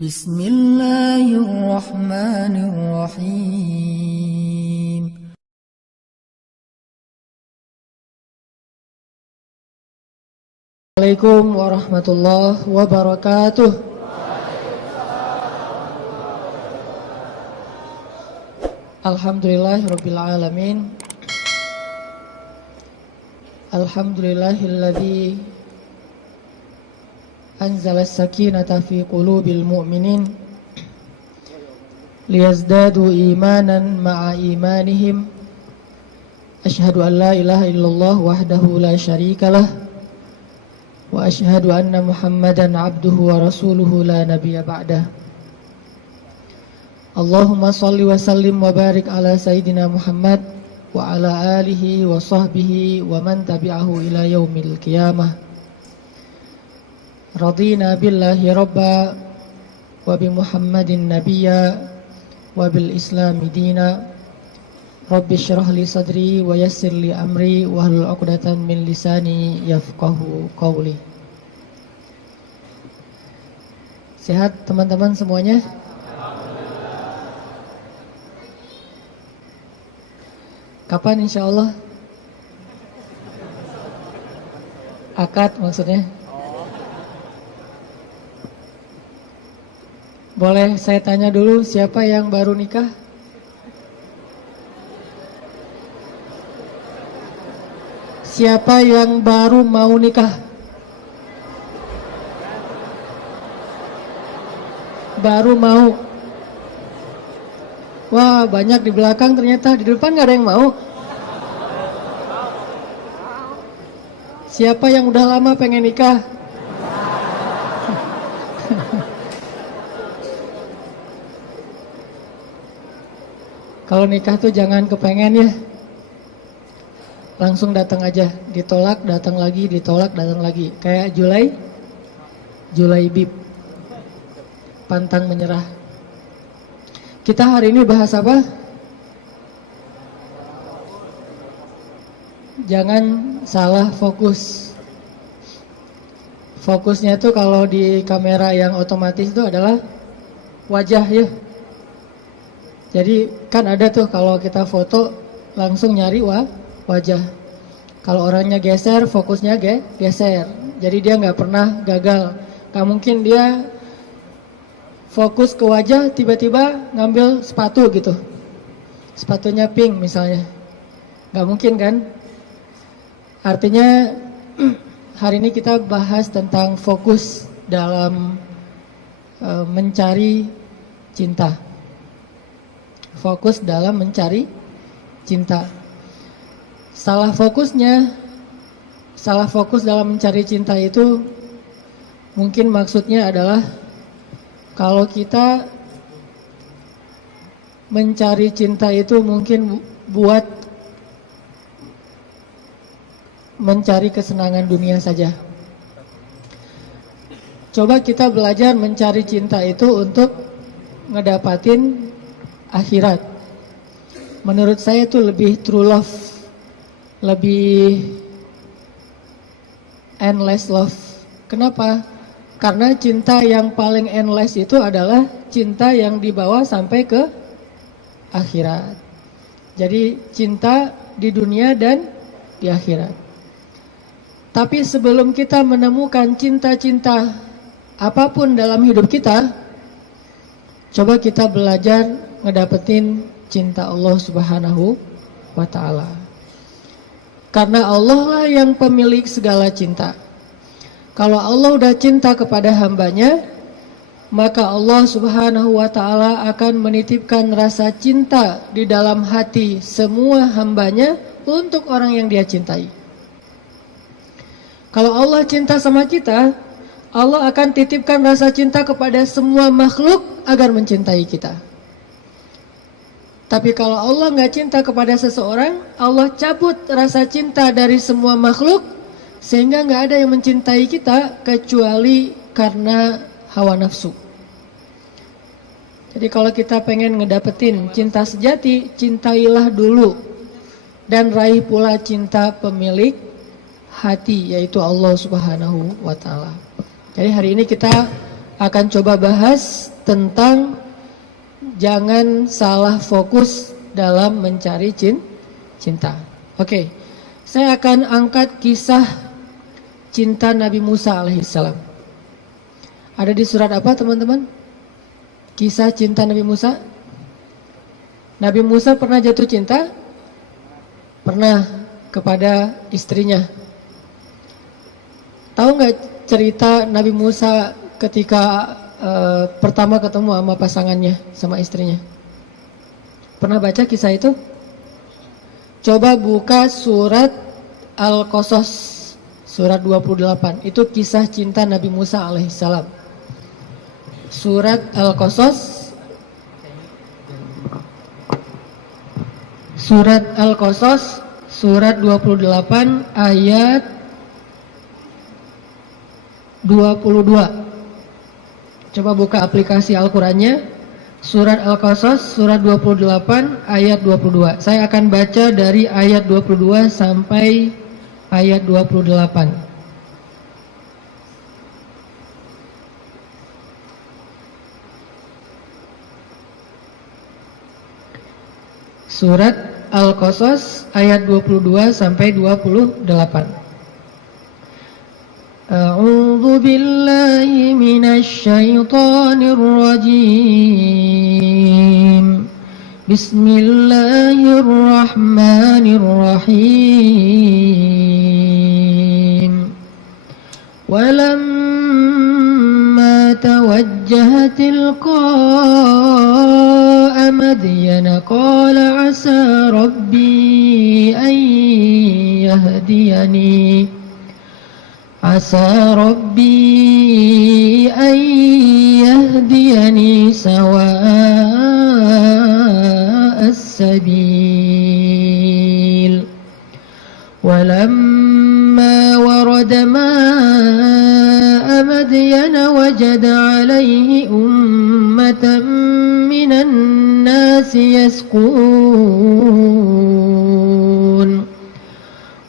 Bismillahirrahmanirrahim. Assalamualaikum warahmatullahi wabarakatuh. Alhamdulillahirabbil alamin. Alhamdulillahilladzi anzala as-sakinata fi qulubil mu'minin liyazdadu imanan ma'a imanihim. Asyhadu an la ilaha illallah wahdahu la syarikalah wa asyhadu anna Muhammadan abduhu wa rasuluhu la nabiyya ba'dah. Allahumma salli wa sallim wa barik ala sayyidina Muhammad wa ala alihi wa sahbihi wa man tabi'ahu ila yaumil qiyamah. Radina billahi rabba wa bi Muhammadin nabiyya wa bil islami dina. Rabbi syrah li sadri wa yassir li amri wa hlul 'uqdatan min lisani yafqahu qawli. Sehat teman-teman semuanya? Kapan insyaallah? Akad maksudnya? Boleh saya tanya dulu, siapa yang baru nikah? Siapa yang baru mau nikah? Baru mau. Wah, banyak di belakang ternyata. Di depan gak ada yang mau. Siapa yang udah lama pengen nikah? Kalau nikah tuh jangan kepengen ya. Langsung datang aja. Ditolak, datang lagi, ditolak, datang lagi. Kayak Julaibib. Pantang menyerah. Kita hari ini bahas apa? Jangan salah fokus. Fokusnya itu kalau di kamera yang otomatis itu adalah wajah ya. Jadi kan ada tuh kalau kita foto langsung nyari wajah. Kalau orangnya geser, fokusnya geser. Jadi dia nggak pernah gagal. Gak mungkin dia fokus ke wajah tiba-tiba ngambil sepatu gitu. Sepatunya pink misalnya. Gak mungkin kan? Artinya hari ini kita bahas tentang fokus dalam mencari cinta. Fokus dalam mencari cinta. Salah fokus dalam mencari cinta itu mungkin maksudnya adalah kalau kita mencari cinta itu mungkin buat mencari kesenangan dunia saja. Coba kita belajar mencari cinta itu untuk ngedapatin akhirat. Menurut saya itu lebih true love, lebih endless love. Kenapa? Karena cinta yang paling endless itu adalah cinta yang dibawa sampai ke akhirat. Jadi cinta di dunia dan di akhirat. Tapi sebelum kita menemukan cinta-cinta apapun dalam hidup kita, coba kita belajar ngedapetin cinta Allah Subhanahu wa ta'ala. Karena Allah lah yang pemilik segala cinta. Kalau Allah udah cinta kepada hambanya, maka Allah Subhanahu wa ta'ala akan menitipkan rasa cinta di dalam hati semua hambanya untuk orang yang dia cintai. Kalau Allah cinta sama kita, Allah akan titipkan rasa cinta kepada semua makhluk agar mencintai kita. Tapi kalau Allah nggak cinta kepada seseorang, Allah cabut rasa cinta dari semua makhluk, sehingga nggak ada yang mencintai kita kecuali karena hawa nafsu. Jadi kalau kita pengen ngedapetin cinta sejati, cintailah dulu dan raih pula cinta pemilik hati, yaitu Allah Subhanahu wa ta'ala. Jadi hari ini kita akan coba bahas tentang jangan salah fokus dalam mencari cinta. Oke, saya akan angkat kisah cinta Nabi Musa alaihissalam. Ada di surat apa teman-teman? Kisah cinta Nabi Musa. Nabi Musa pernah jatuh cinta? Pernah, kepada istrinya. Tahu nggak cerita Nabi Musa ketika pertama ketemu sama pasangannya, sama istrinya? Pernah baca kisah itu? Coba buka surat Al-Qasas, surat 28. Itu kisah cinta Nabi Musa alaihissalam. Surat Al-Qasas, surat Al-Qasas, surat 28 ayat 22. Coba buka aplikasi Al-Qurannya. Surat Al-Qasas, surat 28 ayat 22. Saya akan baca dari ayat 22 sampai ayat 28. Surat Al-Qasas ayat 22 sampai 28. A'udzu billahi minasy syaithanir rajim. Bismillahirrahmanirrahim. Walamma tawajjaha tilqa'a Madyana qala 'asa rabbi an yahdiyani عسى ربي أن يهديني سواء السبيل ولما ورد ماء مدين وجد عليه أمة من الناس يسقون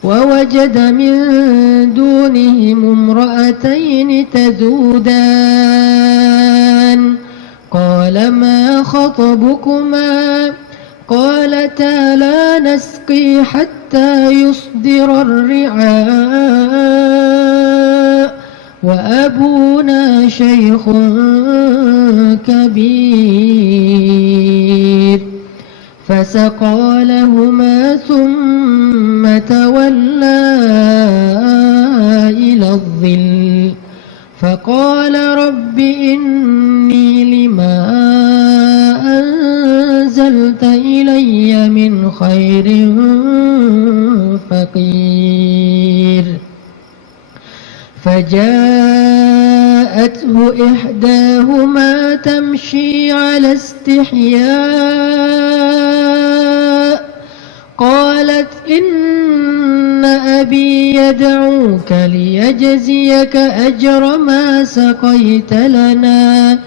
ووجد من دونهم امرأتين تذودان قال ما خطبكما قالتا لا نسقي حتى يصدر الرعاء وأبونا شيخ كبير فسقى لهما ثم تولى إلى الظل فقال رب إني لما أنزلت إلي من خير فقير فجاءته إحداهما تمشي على استحياء قالت إن أبي يدعوك ليجزيك أجر ما سقيت لنا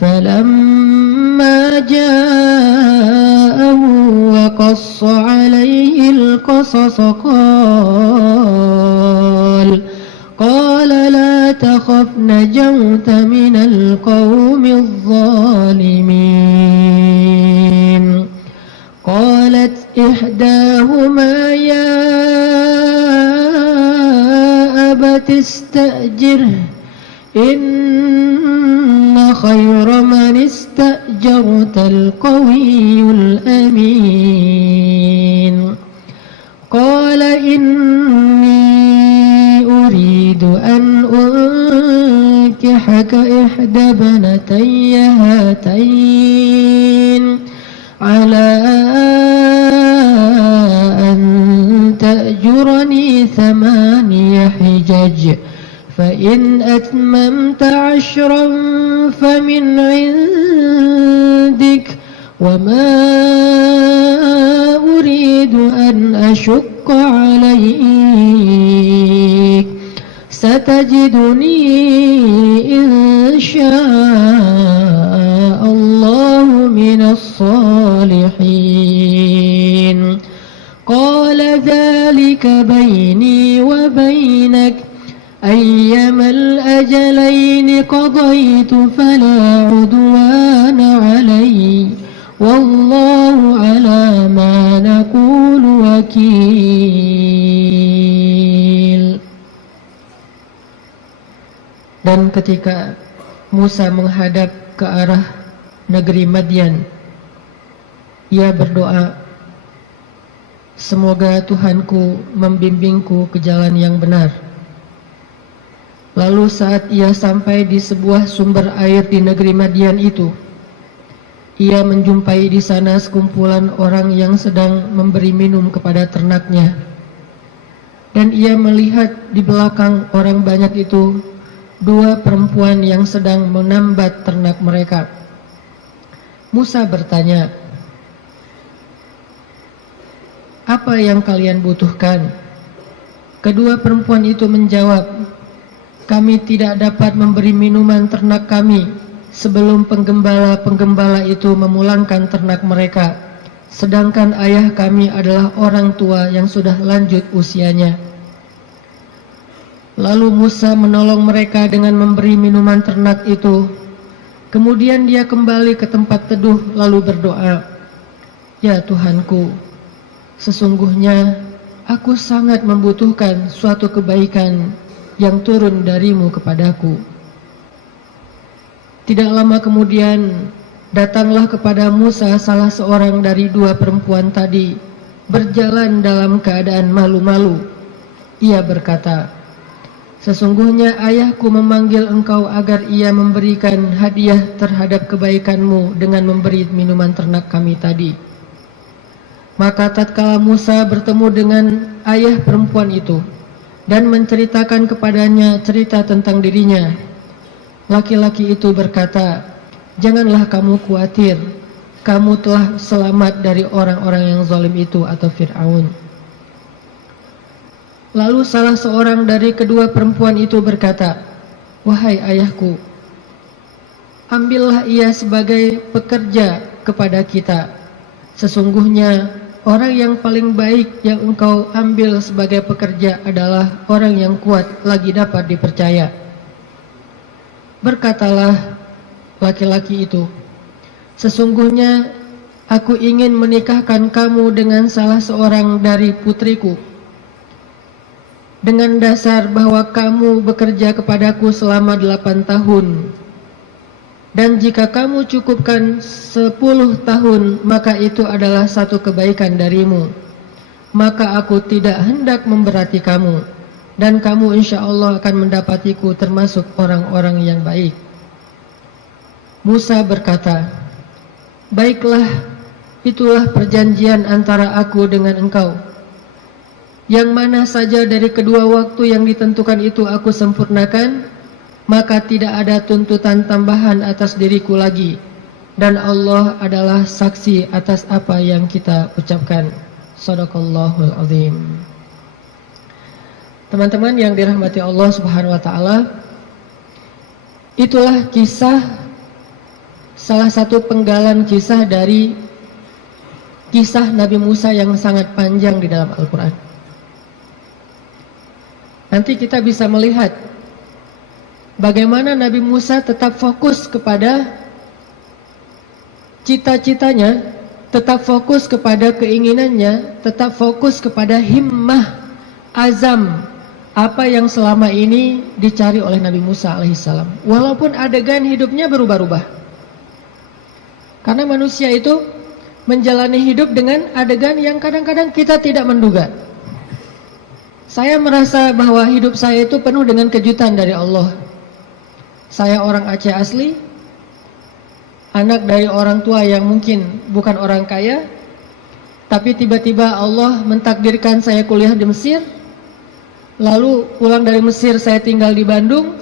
فلما جاءه وقص عليه القصص قال لا تخف نجوت من القوم الظالمين قالت إحداهما يا أبت استأجره إن خير من استأجرت القوي الأمين قال إني أريد أن أنكحك إحدى ابنتي هاتين على أن تأجرني 8 حجج فإن أتممت 10 فمن عندك وما أريد أن أشق عليك ستجدني إن شاء الله من الصالحين قال ذلك بيني وبينك أيما الأجلين قضيت Dan ketika Musa menghadap ke arah negeri Madian, ia berdoa, semoga Tuhanku membimbingku ke jalan yang benar. Lalu saat ia sampai di sebuah sumber air di negeri Madian itu, ia menjumpai di sana sekumpulan orang yang sedang memberi minum kepada ternaknya. Dan ia melihat di belakang orang banyak itu dua perempuan yang sedang menambat ternak mereka. Musa bertanya, apa yang kalian butuhkan? Kedua perempuan itu menjawab, kami tidak dapat memberi minuman ternak kami sebelum penggembala-penggembala itu memulangkan ternak mereka. Sedangkan ayah kami adalah orang tua yang sudah lanjut usianya. Lalu Musa menolong mereka dengan memberi minuman ternak itu. Kemudian dia kembali ke tempat teduh lalu berdoa, ya Tuhanku, sesungguhnya aku sangat membutuhkan suatu kebaikan yang turun darimu kepadaku. Tidak lama kemudian datanglah kepada Musa salah seorang dari dua perempuan tadi, berjalan dalam keadaan malu-malu. Ia berkata, sesungguhnya ayahku memanggil engkau agar ia memberikan hadiah terhadap kebaikanmu dengan memberi minuman ternak kami tadi. Maka tatkala Musa bertemu dengan ayah perempuan itu dan menceritakan kepadanya cerita tentang dirinya, laki-laki itu berkata, janganlah kamu khawatir, kamu telah selamat dari orang-orang yang zalim itu atau Fir'aun. Lalu salah seorang dari kedua perempuan itu berkata, wahai ayahku, ambillah ia sebagai pekerja kepada kita. Sesungguhnya orang yang paling baik yang engkau ambil sebagai pekerja adalah orang yang kuat lagi dapat dipercaya. Berkatalah laki-laki itu, sesungguhnya aku ingin menikahkan kamu dengan salah seorang dari putriku, dengan dasar bahwa kamu bekerja kepadaku selama 8 tahun. Dan jika kamu cukupkan 10 tahun, maka itu adalah satu kebaikan darimu. Maka aku tidak hendak memberati kamu, dan kamu insya Allah akan mendapatiku termasuk orang-orang yang baik. Musa berkata, baiklah, itulah perjanjian antara aku dengan engkau. Yang mana saja dari kedua waktu yang ditentukan itu aku sempurnakan, maka tidak ada tuntutan tambahan atas diriku lagi. Dan Allah adalah saksi atas apa yang kita ucapkan. Shadaqallahul azim. Teman-teman yang dirahmati Allah Subhanahu wa taala, itulah kisah, salah satu penggalan kisah dari kisah Nabi Musa yang sangat panjang di dalam Al-Quran. Nanti kita bisa melihat bagaimana Nabi Musa tetap fokus kepada cita-citanya, tetap fokus kepada keinginannya, tetap fokus kepada himmah, azam, apa yang selama ini dicari oleh Nabi Musa alaihissalam. Walaupun adegan hidupnya berubah-ubah. Karena manusia itu menjalani hidup dengan adegan yang kadang-kadang kita tidak menduga. Saya merasa bahwa hidup saya itu penuh dengan kejutan dari Allah. Saya orang Aceh asli, anak dari orang tua yang mungkin bukan orang kaya, tapi tiba-tiba Allah mentakdirkan saya kuliah di Mesir. Lalu pulang dari Mesir saya tinggal di Bandung.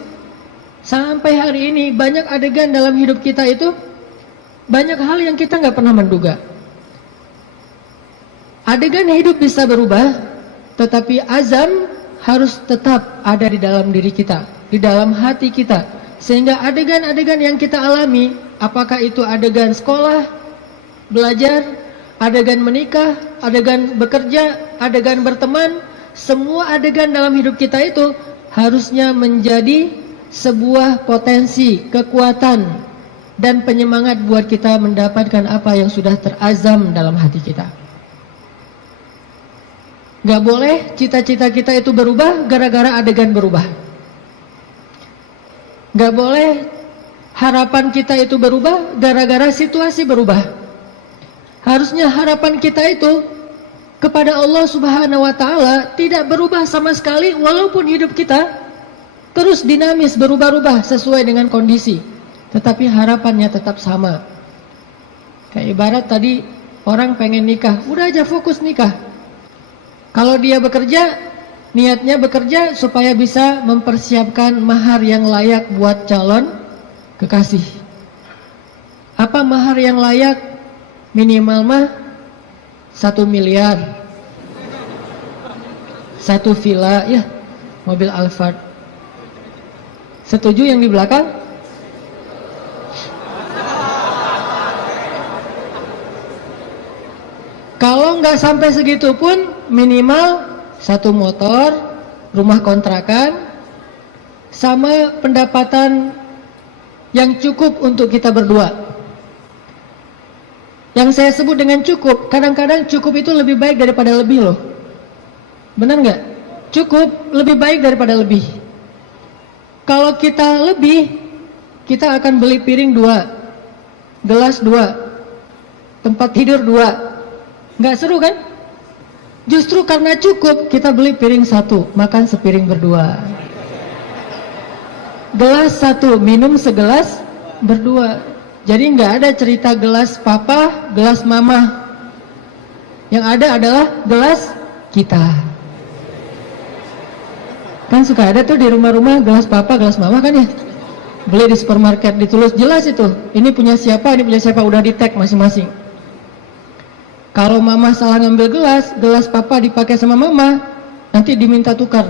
Sampai hari ini banyak adegan dalam hidup kita itu, banyak hal yang kita nggak pernah menduga. Adegan hidup bisa berubah, tetapi azam harus tetap ada di dalam diri kita, di dalam hati kita. Sehingga adegan-adegan yang kita alami, apakah itu adegan sekolah, belajar, adegan menikah, adegan bekerja, adegan berteman, semua adegan dalam hidup kita itu harusnya menjadi sebuah potensi, kekuatan, dan penyemangat buat kita mendapatkan apa yang sudah terazam dalam hati kita. Gak boleh cita-cita kita itu berubah gara-gara adegan berubah. Nggak boleh harapan kita itu berubah gara-gara situasi berubah. Harusnya harapan kita itu kepada Allah Subhanahu wa Ta'ala tidak berubah sama sekali, walaupun hidup kita terus dinamis, berubah-ubah sesuai dengan kondisi, tetapi harapannya tetap sama. Kayak ibarat tadi orang pengen nikah, udah aja fokus nikah. Kalau dia bekerja, niatnya bekerja supaya bisa mempersiapkan mahar yang layak buat calon kekasih. Apa mahar yang layak? Minimal mah 1 miliar, 1 villa, ya, mobil Alphard. Setuju yang di belakang? Kalau nggak sampai segitu pun minimal 1 motor, rumah kontrakan, sama pendapatan yang cukup untuk kita berdua. Yang saya sebut dengan cukup, kadang-kadang cukup itu lebih baik daripada lebih loh. Benar nggak? Cukup lebih baik daripada lebih. Kalau kita lebih, kita akan beli piring 2, gelas 2, tempat tidur 2. Nggak seru kan? Justru karena cukup, kita beli piring 1, makan sepiring berdua. Gelas 1, minum segelas berdua. Jadi nggak ada cerita gelas papa, gelas mama. Yang ada adalah gelas kita. Kan suka ada tuh di rumah-rumah gelas papa, gelas mama kan ya. Beli di supermarket, ditulis jelas itu. Ini punya siapa, ini punya siapa, udah di tag masing-masing. Kalau mama salah ngambil gelas, gelas papa dipakai sama mama, nanti diminta tukar.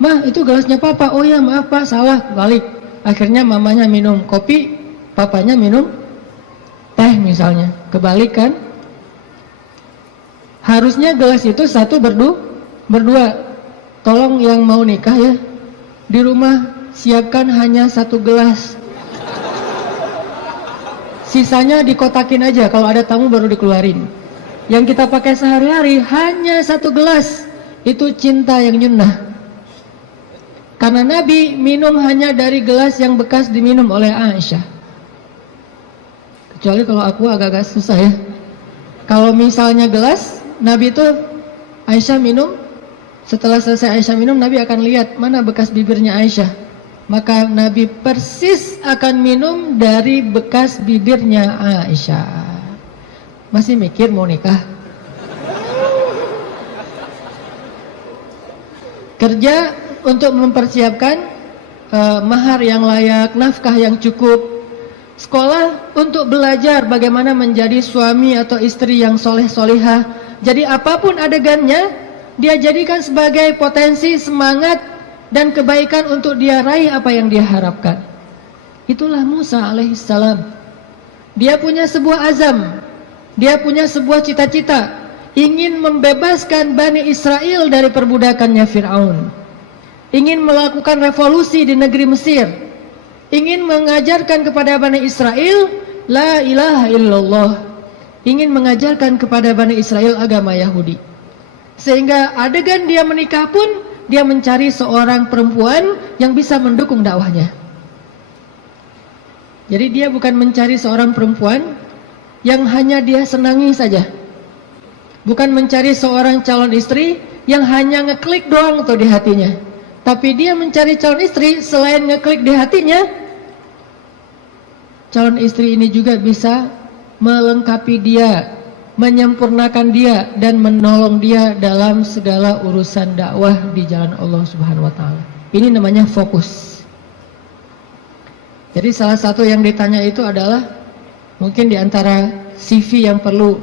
Mah, itu gelasnya papa. Oh ya, maaf pak, salah, balik. Akhirnya mamanya minum kopi, papanya minum teh misalnya. Kebalik kan? Harusnya gelas itu 1 berdua. Tolong yang mau nikah ya, di rumah siapkan hanya 1 gelas. Sisanya dikotakin aja, kalau ada tamu baru dikeluarin. Yang kita pakai sehari-hari hanya 1 gelas. Itu cinta yang nyunnah. Karena Nabi minum hanya dari gelas yang bekas diminum oleh Aisyah. Kecuali kalau aku agak-agak susah ya. Kalau misalnya gelas, Nabi itu Aisyah minum, setelah selesai Aisyah minum, Nabi akan lihat mana bekas bibirnya Aisyah. Maka Nabi persis akan minum dari bekas bibirnya Aisyah. Masih mikir mau nikah? Kerja untuk mempersiapkan mahar yang layak, nafkah yang cukup. Sekolah untuk belajar bagaimana menjadi suami atau istri yang soleh-solihah. Jadi apapun adegannya, dia jadikan sebagai potensi, semangat, dan kebaikan untuk dia raih apa yang dia harapkan. Itulah Musa alaihissalam. Dia punya sebuah azam, dia punya sebuah cita-cita, ingin membebaskan Bani Israel dari perbudakannya Fir'aun, ingin melakukan revolusi di negeri Mesir, ingin mengajarkan kepada Bani Israel la ilaha illallah, ingin mengajarkan kepada Bani Israel agama Yahudi. Sehingga adegan dia menikah pun, dia mencari seorang perempuan yang bisa mendukung dakwahnya. Jadi dia bukan mencari seorang perempuan yang hanya dia senangi saja, bukan mencari seorang calon istri yang hanya ngeklik doang tuh di hatinya. Tapi dia mencari calon istri, selain ngeklik di hatinya, calon istri ini juga bisa melengkapi dia, menyempurnakan dia, dan menolong dia dalam segala urusan dakwah di jalan Allah Subhanahu wa Ta'ala. Ini namanya fokus. Jadi salah satu yang ditanya itu adalah, mungkin di antara CV yang perlu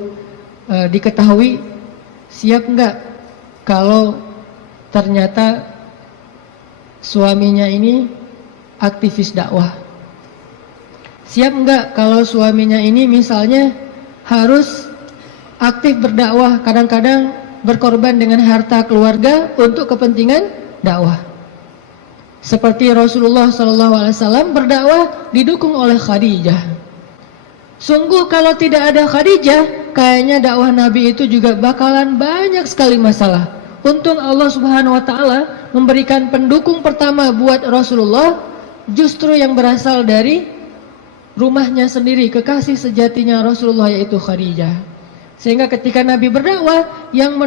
diketahui, siap nggak kalau ternyata suaminya ini aktivis dakwah? Siap nggak kalau suaminya ini misalnya harus aktif berdakwah, kadang-kadang berkorban dengan harta keluarga untuk kepentingan dakwah? Seperti Rasulullah SAW berdakwah didukung oleh Khadijah. Sungguh kalau tidak ada Khadijah, kayaknya dakwah Nabi itu juga bakalan banyak sekali masalah. Untung Allah Subhanahu wa Ta'ala memberikan pendukung pertama buat Rasulullah, justru yang berasal dari rumahnya sendiri, kekasih sejatinya Rasulullah, yaitu Khadijah. Sehingga ketika Nabi berdakwah, yang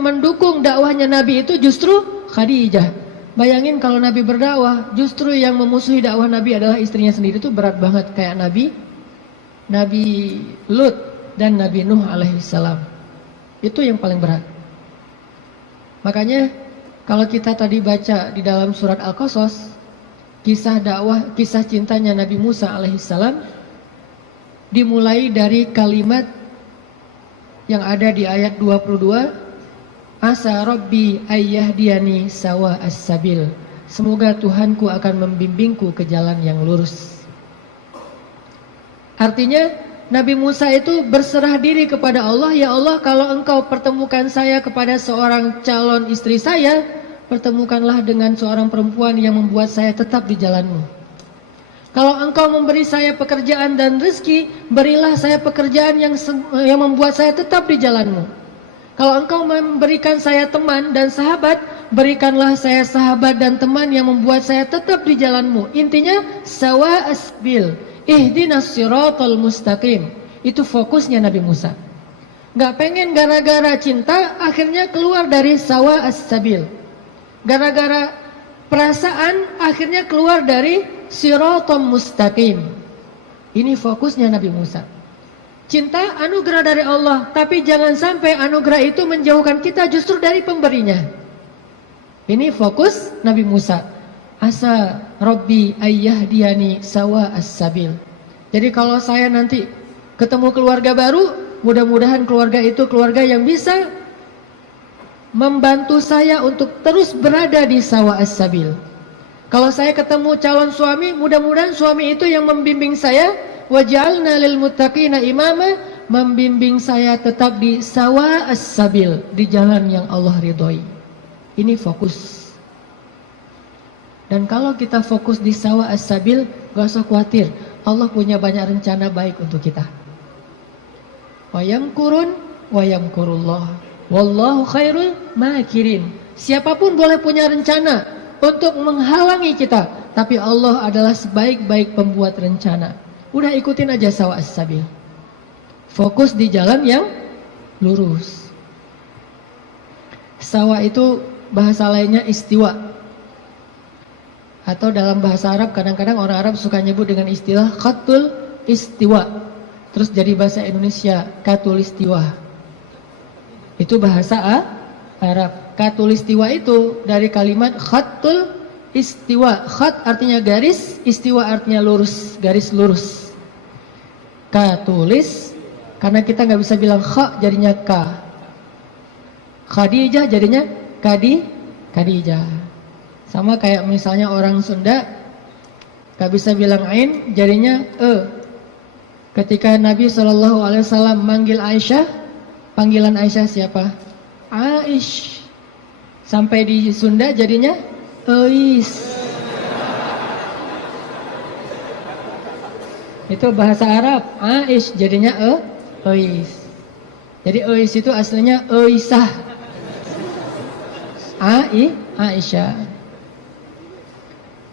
mendukung dakwahnya Nabi itu justru Khadijah. Bayangin kalau Nabi berdakwah, justru yang memusuhi dakwah Nabi adalah istrinya sendiri, itu berat banget. Kayak Nabi Lut dan Nabi Nuh alaihissalam. Itu yang paling berat. Makanya kalau kita tadi baca di dalam surat Al-Qasas, kisah dakwah, kisah cintanya Nabi Musa alaihissalam dimulai dari kalimat yang ada di ayat 22, Asa Rabbi ayyahdiyani sawa as-sabil. Semoga Tuhanku akan membimbingku ke jalan yang lurus. Artinya Nabi Musa itu berserah diri kepada Allah. Ya Allah, kalau engkau pertemukan saya kepada seorang calon istri saya, pertemukanlah dengan seorang perempuan yang membuat saya tetap di jalanmu. Kalau engkau memberi saya pekerjaan dan rezeki, berilah saya pekerjaan yang membuat saya tetap di jalanmu. Kalau engkau memberikan saya teman dan sahabat, berikanlah saya sahabat dan teman yang membuat saya tetap di jalanmu. Intinya sawa asbil, ihdinas siratal mustaqim. Itu fokusnya Nabi Musa. Gak pengen gara-gara cinta akhirnya keluar dari sawa as-sabil. Gara-gara perasaan akhirnya keluar dari siratal mustaqim. Ini fokusnya Nabi Musa. Cinta anugerah dari Allah, tapi jangan sampai anugerah itu menjauhkan kita justru dari pemberinya. Ini fokus Nabi Musa. Asa Rabbi ayyahdiyani sawa as-sabil. Jadi kalau saya nanti ketemu keluarga baru, mudah-mudahan keluarga itu keluarga yang bisa membantu saya untuk terus berada di sawa as-sabil. Kalau saya ketemu calon suami, mudah-mudahan suami itu yang membimbing saya. Waj'alna lil muttaqina imama, membimbing saya tetap di sawa as-sabil, di jalan yang Allah ridhoi. Ini fokus. Dan kalau kita fokus di sawa as-sabil, gak usah khawatir, Allah punya banyak rencana baik untuk kita. Wa yamkurun wa yamkurullah wallahu khairul makirin. Siapapun boleh punya rencana untuk menghalangi kita, tapi Allah adalah sebaik-baik pembuat rencana. Udah ikutin aja sawa as-sabil. Fokus di jalan yang lurus. Sawa itu bahasa lainnya istiwa. Atau dalam bahasa Arab kadang-kadang orang Arab suka nyebut dengan istilah khatul istiwa. Terus jadi bahasa Indonesia katulistiwa. Itu bahasa Arab. Katulistiwa itu dari kalimat khatul istiwa. Khat artinya garis, istiwa artinya lurus, garis lurus. Katulis, karena kita nggak bisa bilang kha jadinya ka. Khadijah jadinya Khadijah. Sama kayak misalnya orang Sunda nggak bisa bilang ain jadinya e. Ketika Nabi SAW manggil Aisyah, panggilan Aisyah siapa? Aish. Sampai di Sunda jadinya Eis. Itu bahasa Arab. Aish jadinya Eis. Jadi Eis itu aslinya Eisah. Aisyah.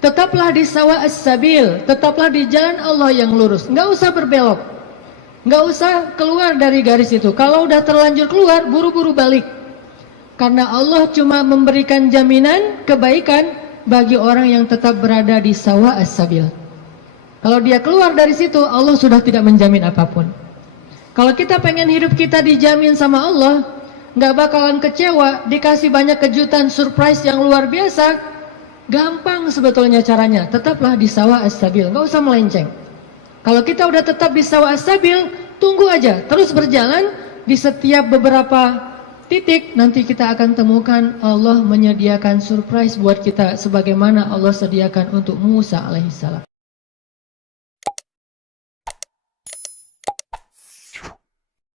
Tetaplah di sawa as-sabil, tetaplah di jalan Allah yang lurus. Nggak usah berbelok, nggak usah keluar dari garis itu. Kalau udah terlanjur keluar, buru-buru balik. Karena Allah cuma memberikan jaminan kebaikan bagi orang yang tetap berada di sawa as-sabil. Kalau dia keluar dari situ, Allah sudah tidak menjamin apapun. Kalau kita pengen hidup kita dijamin sama Allah, nggak bakalan kecewa, dikasih banyak kejutan, surprise yang luar biasa. Gampang sebetulnya caranya, tetaplah di sawa as-sabil, nggak usah melenceng. Kalau kita udah tetap di sawa as-sabil, tunggu aja, terus berjalan di setiap beberapa titik, nanti kita akan temukan Allah menyediakan surprise buat kita sebagaimana Allah sediakan untuk Musa alaihissalam.